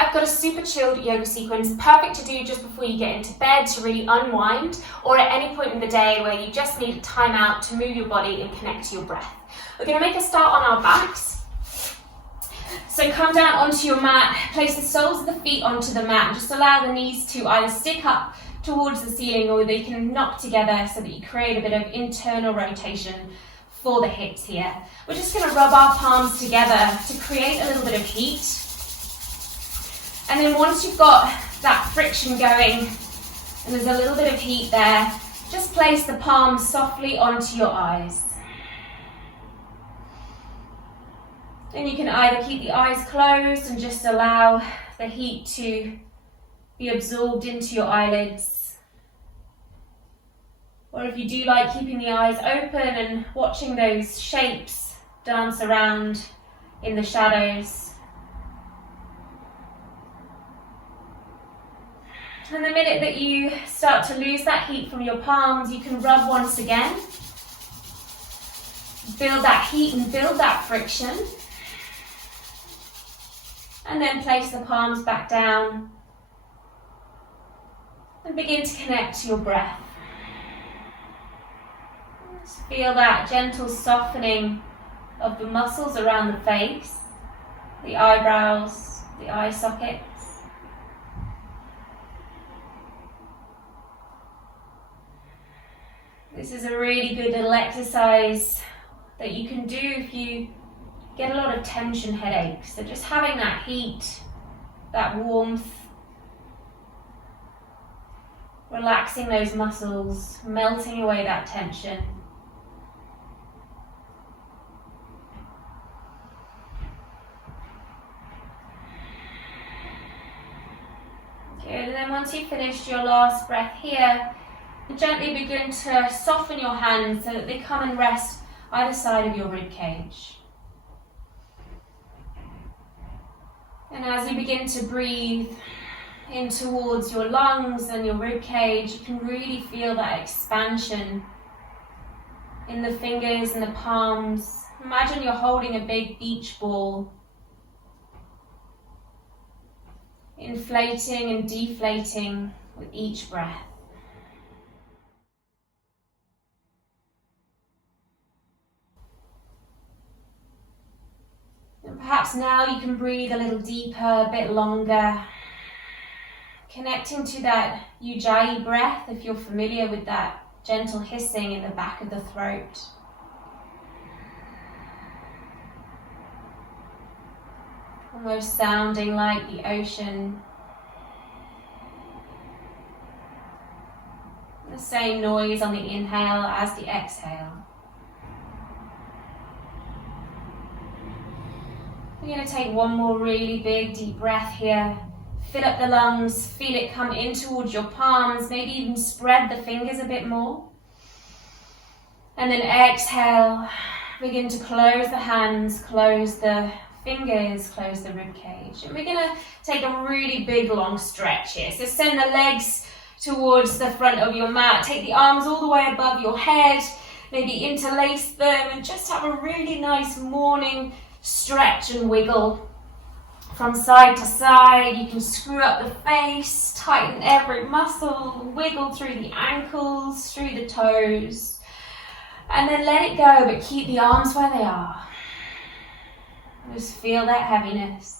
I've got a super chilled yoga sequence, perfect to do just before you get into bed to really unwind, or at any point in the day where you just need a time out to move your body and connect to your breath. We're going to make a start on our backs. So come down onto your mat, place the soles of the feet onto the mat, and just allow the knees to either stick up towards the ceiling or they can knock together so that you create a bit of internal rotation for the hips here. We're just going to rub our palms together to create a little bit of heat. And then once you've got that friction going and there's a little bit of heat there, just place the palms softly onto your eyes. Then you can either keep the eyes closed and just allow the heat to be absorbed into your eyelids. Or if you do like keeping the eyes open and watching those shapes dance around in the shadows. And the minute that you start to lose that heat from your palms, you can rub once again. Build that heat and build that friction. And then place the palms back down and begin to connect to your breath. Just feel that gentle softening of the muscles around the face, the eyebrows, the eye sockets. This is a really good little exercise that you can do if you get a lot of tension headaches. So just having that heat, that warmth, relaxing those muscles, melting away that tension. Good, and then once you've finished your last breath here, gently begin to soften your hands so that they come and rest either side of your rib cage. And as you begin to breathe in towards your lungs and your rib cage, you can really feel that expansion in the fingers and the palms. Imagine you're holding a big beach ball, inflating and deflating with each breath. And perhaps now you can breathe a little deeper, a bit longer, connecting to that Ujjayi breath if you're familiar with that gentle hissing in the back of the throat. Almost sounding like the ocean. The same noise on the inhale as the exhale. We're going to take one more really big deep breath here. Fill up the lungs, feel it come in towards your palms, maybe even spread the fingers a bit more. And then exhale, begin to close the hands, close the fingers, close the rib cage. And we're going to take a really big long stretch here. So send the legs towards the front of your mat. Take the arms all the way above your head, maybe interlace them and just have a really nice morning stretch and wiggle from side to side. You can screw up the face, tighten every muscle, wiggle through the ankles, through the toes, and then let it go, but keep the arms where they are. Just feel that heaviness.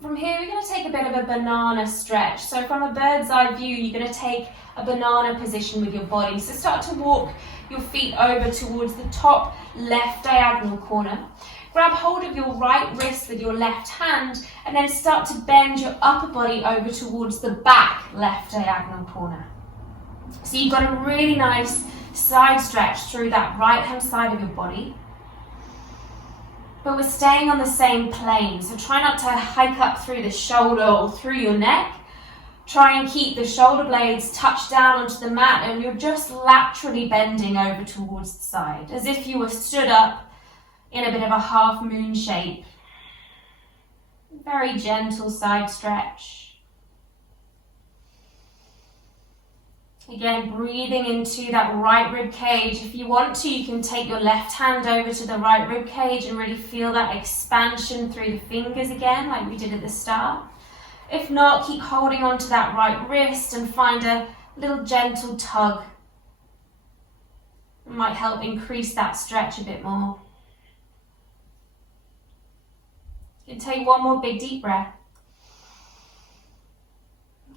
From here, we're going to take a bit of a banana stretch. So from a bird's eye view, you're going to take a banana position with your body. So start to walk your feet over towards the top left diagonal corner. Grab hold of your right wrist with your left hand and then start to bend your upper body over towards the back left diagonal corner. So you've got a really nice side stretch through that right hand side of your body. But we're staying on the same plane, so try not to hike up through the shoulder or through your neck. Try and keep the shoulder blades touched down onto the mat and you're just laterally bending over towards the side, as if you were stood up in a bit of a half moon shape. Very gentle side stretch. Again, breathing into that right rib cage. If you want to, you can take your left hand over to the right rib cage and really feel that expansion through the fingers again, like we did at the start. If not, keep holding on to that right wrist and find a little gentle tug. It might help increase that stretch a bit more. You can take one more big deep breath.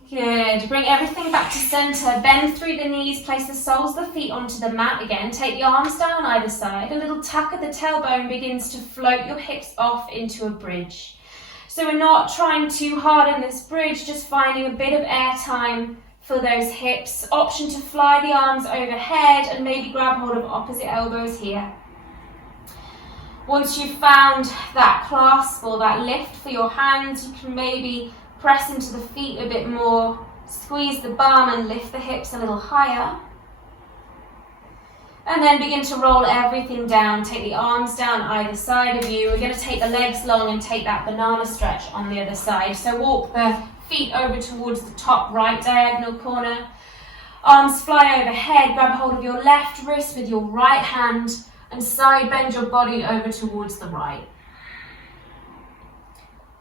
Good. Bring everything back to center. Bend through the knees. Place the soles of the feet onto the mat again. Take the arms down either side. A little tuck at the tailbone begins to float your hips off into a bridge. So we're not trying too hard in this bridge, just finding a bit of air time for those hips. Option to fly the arms overhead and maybe grab hold of opposite elbows here. Once you've found that clasp or that lift for your hands, you can maybe press into the feet a bit more, squeeze the bum and lift the hips a little higher. And then begin to roll everything down. Take the arms down either side of you. We're going to take the legs long and take that banana stretch on the other side. So walk the feet over towards the top right diagonal corner. Arms fly overhead. Grab hold of your left wrist with your right hand and side bend your body over towards the right.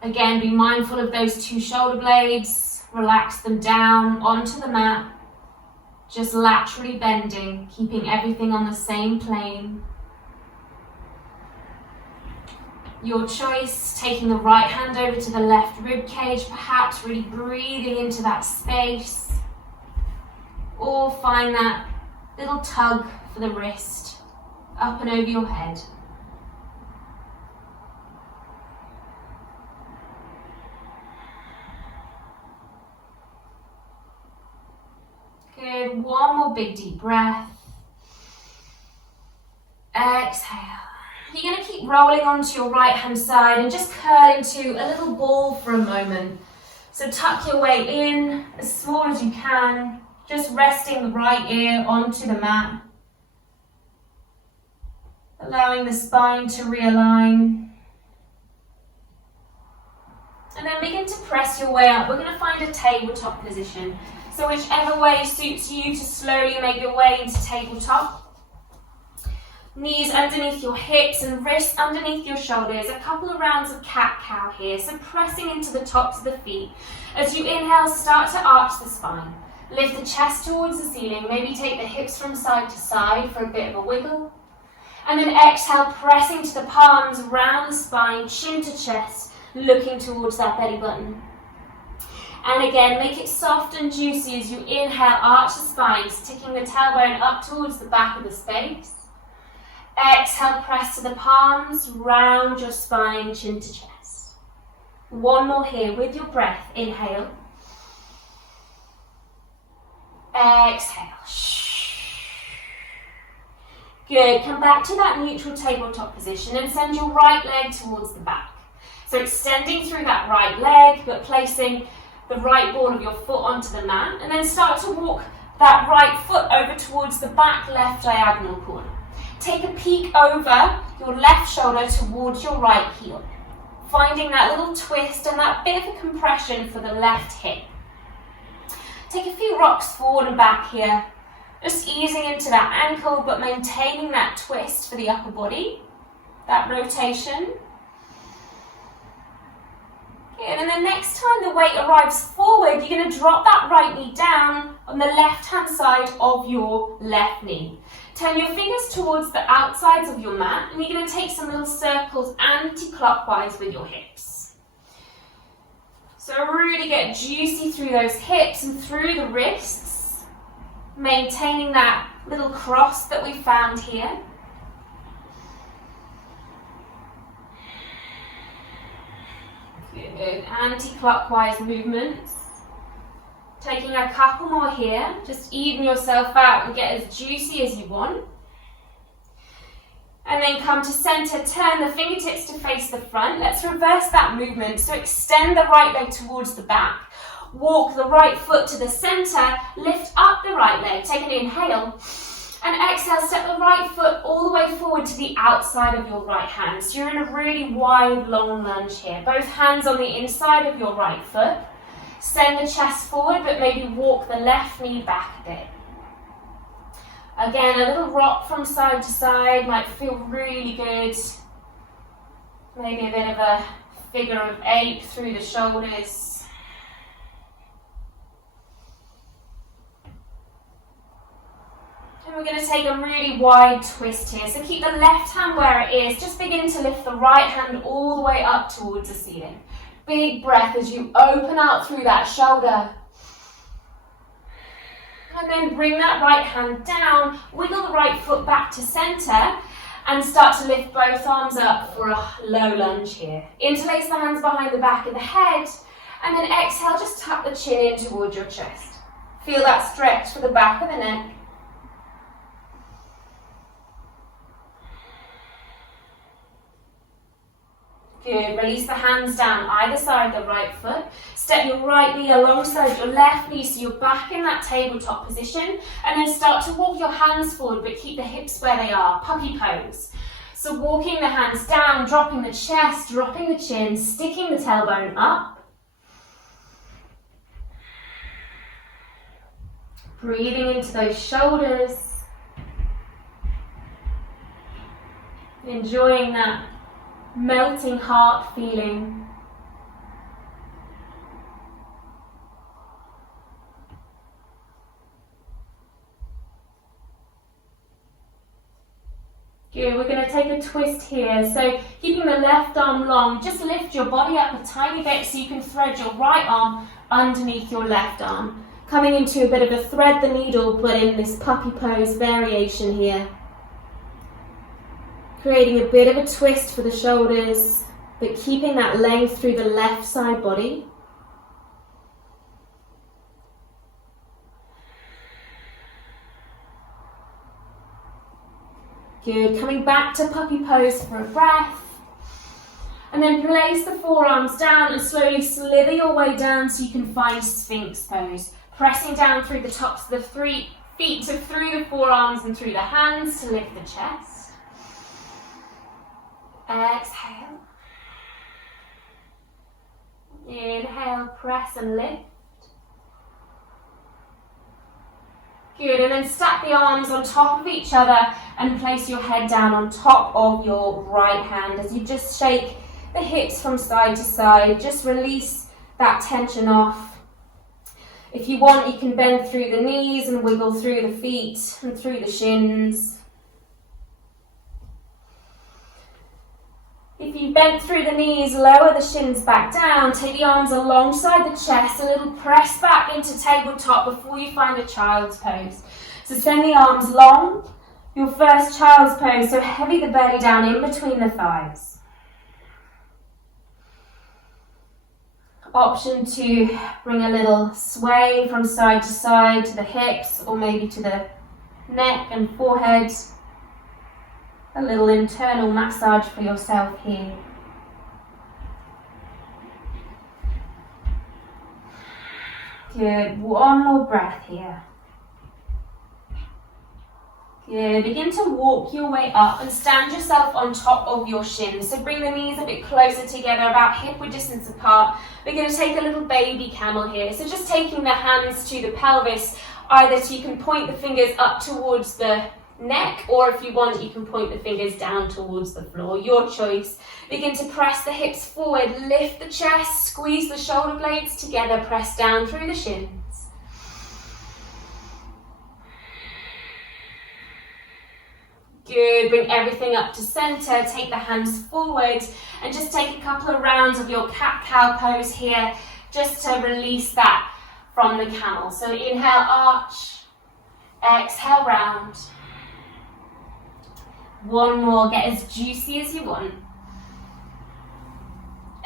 Again, be mindful of those two shoulder blades. Relax them down onto the mat. Just laterally bending, keeping everything on the same plane. Your choice, taking the right hand over to the left rib cage, perhaps really breathing into that space. Or find that little tug for the wrist, up and over your head. Good. One more big deep breath. Exhale. You're going to keep rolling onto your right hand side and just curl into a little ball for a moment. So tuck your way in as small as you can, just resting the right ear onto the mat. Allowing the spine to realign. And then begin to press your way up. We're going to find a tabletop position. So whichever way suits you to slowly make your way into tabletop. Knees underneath your hips and wrists underneath your shoulders. A couple of rounds of cat-cow here. So pressing into the tops of the feet. As you inhale, start to arch the spine. Lift the chest towards the ceiling. Maybe take the hips from side to side for a bit of a wiggle. And then exhale, pressing to the palms, round the spine, chin to chest, looking towards that belly button. And again, make it soft and juicy as you inhale, arch the spine, sticking the tailbone up towards the back of the space. Exhale, press to the palms, round your spine, chin to chest. One more here with your breath. Inhale. Exhale. Good. Come back to that neutral tabletop position and send your right leg towards the back. So extending through that right leg, but placing the right ball of your foot onto the mat, and then start to walk that right foot over towards the back left diagonal corner. Take a peek over your left shoulder towards your right heel, finding that little twist and that bit of a compression for the left hip. Take a few rocks forward and back here, just easing into that ankle, but maintaining that twist for the upper body, that rotation. And then next time the weight arrives forward, you're going to drop that right knee down on the left-hand side of your left knee. Turn your fingers towards the outsides of your mat, and you're going to take some little circles anti-clockwise with your hips. So really get juicy through those hips and through the wrists, maintaining that little cross that we found here. Good. Anti-clockwise movements. Taking a couple more here. Just even yourself out and get as juicy as you want. And then come to center. Turn the fingertips to face the front. Let's reverse that movement. So extend the right leg towards the back. Walk the right foot to the center. Lift up the right leg. Take an inhale. And exhale, step the right foot all the way forward to the outside of your right hand. So you're in a really wide, long lunge here. Both hands on the inside of your right foot. Send the chest forward, but maybe walk the left knee back a bit. Again, a little rock from side to side might feel really good. Maybe a bit of a figure of 8 through the shoulders. And we're going to take a really wide twist here. So keep the left hand where it is. Just begin to lift the right hand all the way up towards the ceiling. Big breath as you open out through that shoulder. And then bring that right hand down, wiggle the right foot back to center, and start to lift both arms up for a low lunge here. Interlace the hands behind the back of the head, and then exhale, just tuck the chin in towards your chest. Feel that stretch for the back of the neck. Good, release the hands down either side of the right foot. Step your right knee alongside your left knee so you're back in that tabletop position, and then start to walk your hands forward but keep the hips where they are, puppy pose. So walking the hands down, dropping the chest, dropping the chin, sticking the tailbone up. Breathing into those shoulders. Enjoying that melting heart feeling. Good, we're going to take a twist here. So keeping the left arm long, just lift your body up a tiny bit so you can thread your right arm underneath your left arm. Coming into a bit of a thread the needle, but in this puppy pose variation here. Creating a bit of a twist for the shoulders, but keeping that length through the left side body. Good, coming back to puppy pose for a breath. And then place the forearms down and slowly slither your way down so you can find Sphinx pose. Pressing down through the tops of the feet, so through the forearms and through the hands to lift the chest. Exhale. Inhale, press and lift. Good, and then stack the arms on top of each other and place your head down on top of your right hand as you just shake the hips from side to side. Just release that tension off. If you want, you can bend through the knees and wiggle through the feet and through the shins. If you bend through the knees, lower the shins back down, take the arms alongside the chest, a little press back into tabletop before you find a child's pose. So send the arms long, your first child's pose, so heavy the belly down in between the thighs. Option to bring a little sway from side to side to the hips or maybe to the neck and forehead. A little internal massage for yourself here. Good, one more breath here. Good, begin to walk your way up and stand yourself on top of your shins. So bring the knees a bit closer together, about hip-width distance apart. We're going to take a little baby camel here. So just taking the hands to the pelvis, either so you can point the fingers up towards the neck, or if you want, you can point the fingers down towards the floor, your choice. Begin to press the hips forward, lift the chest, squeeze the shoulder blades together, press down through the shins. Good, bring everything up to center, take the hands forward, and just take a couple of rounds of your cat-cow pose here, just to release that from the camel. So inhale, arch, exhale, round. One more, get as juicy as you want.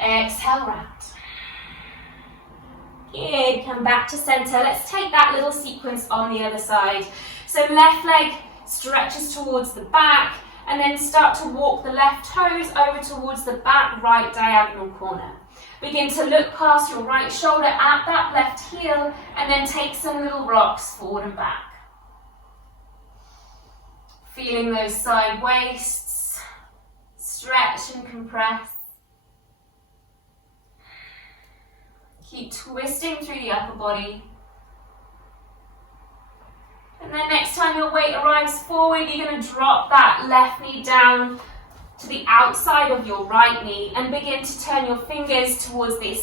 Exhale, round. Good, come back to center. Let's take that little sequence on the other side. So left leg stretches towards the back, and then start to walk the left toes over towards the back right diagonal corner. Begin to look past your right shoulder at that left heel, and then take some little rocks forward and back. Feeling those side waists, stretch and compress. Keep twisting through the upper body. And then next time your weight arrives forward, you're going to drop that left knee down to the outside of your right knee and begin to turn your fingers towards the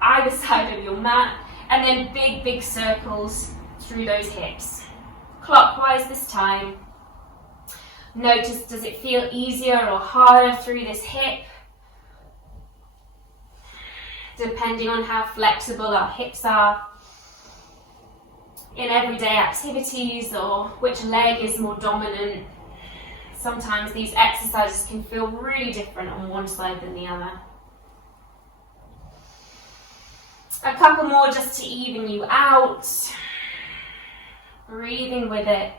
either side of your mat, and then big circles through those hips. Clockwise this time. Notice, does it feel easier or harder through this hip? Depending on how flexible our hips are in everyday activities, or which leg is more dominant. Sometimes these exercises can feel really different on one side than the other. A couple more just to even you out. Breathing with it.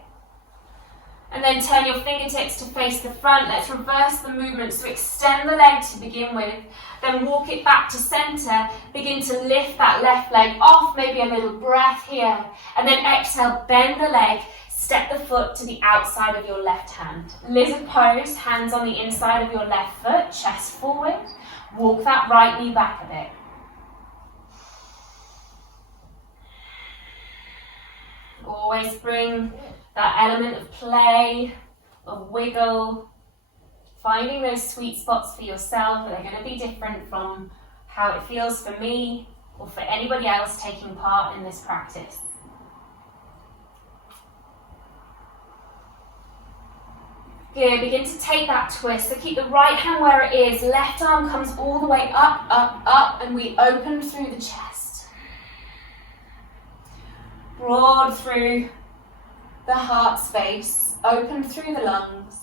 And then turn your fingertips to face the front. Let's reverse the movement. So extend the leg to begin with. Then walk it back to center. Begin to lift that left leg off. Maybe a little breath here. And then exhale, bend the leg. Step the foot to the outside of your left hand. Lizard pose, hands on the inside of your left foot, chest forward. Walk that right knee back a bit. Always bring that element of play, of wiggle, finding those sweet spots for yourself. They're going to be different from how it feels for me or for anybody else taking part in this practice. Good, begin to take that twist. So keep the right hand where it is. Left arm comes all the way up, and we open through the chest. Broad through the heart space, open through the lungs.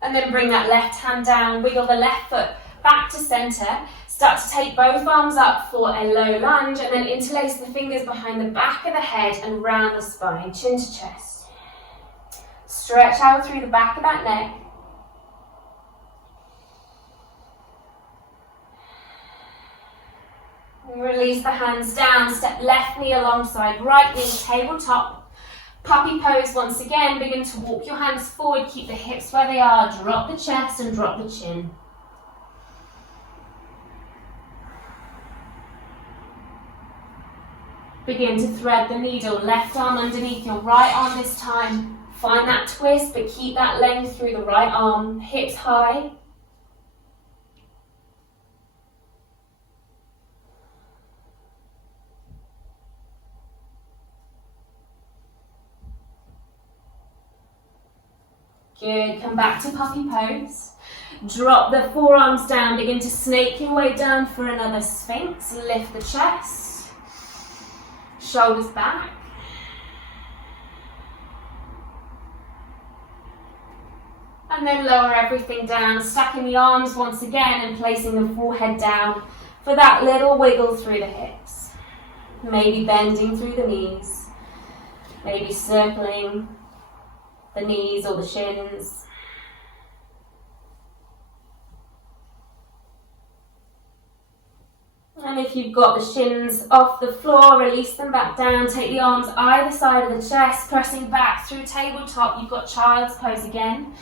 And then bring that left hand down, wiggle the left foot back to center. Start to take both arms up for a low lunge, and then interlace the fingers behind the back of the head and round the spine, chin to chest. Stretch out through the back of that neck. Release the hands down, step left knee alongside right knee, tabletop. Puppy pose once again, begin to walk your hands forward, keep the hips where they are, drop the chest and drop the chin. Begin to thread the needle, left arm underneath your right arm this time. Find that twist, but keep that length through the right arm, hips high. Good, come back to puppy pose. Drop the forearms down, begin to snake your way down for another sphinx. Lift the chest, shoulders back. And then lower everything down, stacking the arms once again and placing the forehead down for that little wiggle through the hips. Maybe bending through the knees, maybe circling the knees or the shins. And if you've got the shins off the floor, release them back down. Take the arms either side of the chest, pressing back through tabletop. You've got child's pose again.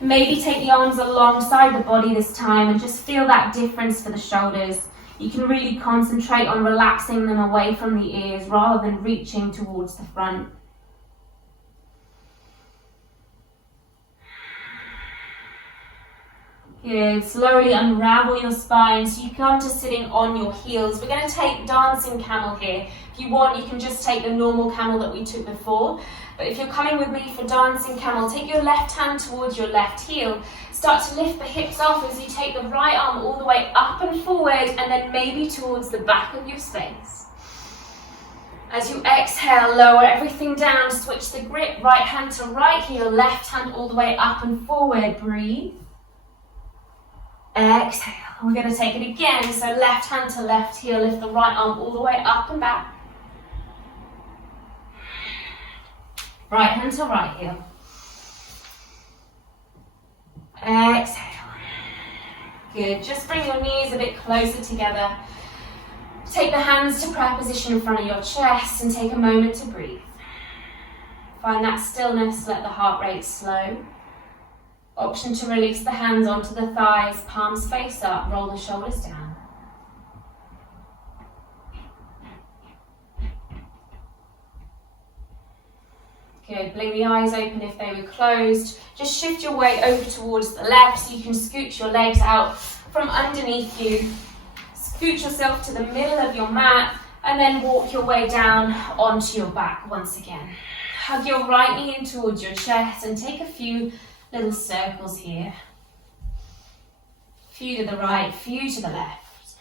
Maybe take the arms alongside the body this time and just feel that difference for the shoulders. You can really concentrate on relaxing them away from the ears rather than reaching towards the front. Good. Slowly unravel your spine so you come to sitting on your heels. We're going to take dancing camel here. If you want, you can just take the normal camel that we took before. But if you're coming with me for dancing camel, take your left hand towards your left heel. Start to lift the hips off as you take the right arm all the way up and forward, and then maybe towards the back of your space. As you exhale, lower everything down, switch the grip, right hand to right heel, left hand all the way up and forward. Breathe. Exhale. We're going to take it again. So left hand to left heel, lift the right arm all the way up and back. Right hand to right heel. Exhale. Good. Just bring your knees a bit closer together. Take the hands to prayer position in front of your chest and take a moment to breathe. Find that stillness, let the heart rate slow. Option to release the hands onto the thighs, palms face up, roll the shoulders down. Good. Bring the eyes open if they were closed. Just shift your weight over towards the left so you can scoot your legs out from underneath you. Scoot yourself to the middle of your mat and then walk your way down onto your back once again. Hug your right knee in towards your chest and take a few little circles here. Few to the right, few to the left.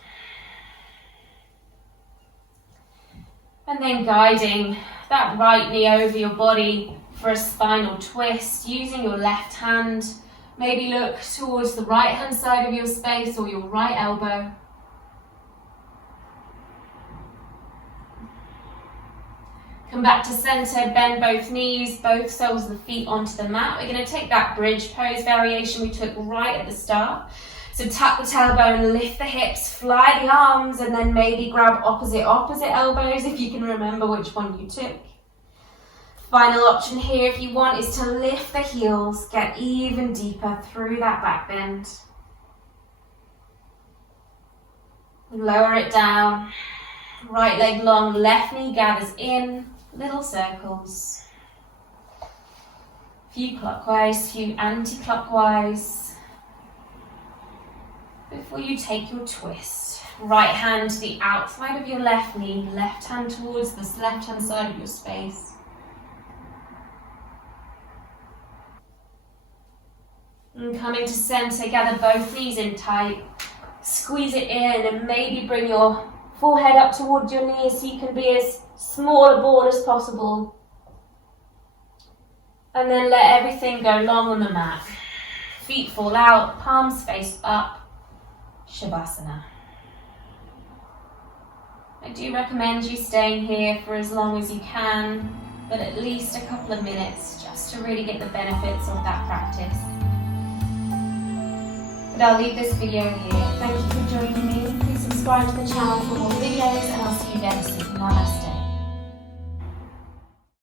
And then guiding that right knee over your body for a spinal twist, using your left hand. Maybe look towards the right hand side of your space or your right elbow. Come back to center, bend both knees, both soles of the feet onto the mat. We're going to take that bridge pose variation we took right at the start. So tuck the tailbone, lift the hips, fly the arms, and then maybe grab opposite elbows if you can remember which one you took. Final option here, if you want, is to lift the heels, get even deeper through that back bend. Lower it down. Right leg long, left knee gathers in, little circles. Few clockwise, few anti-clockwise. Before you take your twist, right hand to the outside of your left knee, left hand towards the left hand side of your space. And come into center, gather both knees in tight, squeeze it in and maybe bring your forehead up towards your knees so you can be as small a ball as possible. And then let everything go long on the mat. Feet fall out, palms face up, Shavasana. I do recommend you staying here for as long as you can, but at least a couple of minutes just to really get the benefits of that practice. But I'll leave this video here. Thank you for joining me. Please subscribe to the channel for more videos and I'll see you again soon. Namaste.